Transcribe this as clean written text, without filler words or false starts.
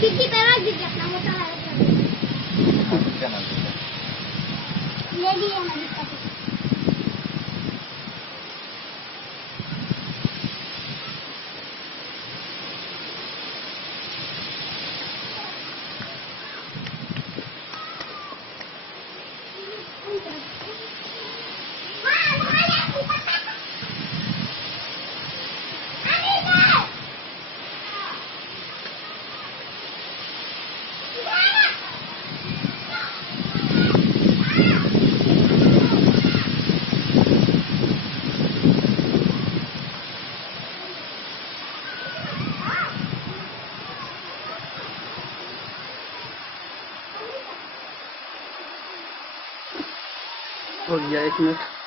किती पैसा दीजिए अपना मोटा वाला ले लिए मैंने कभी हो गया 1 मिनट।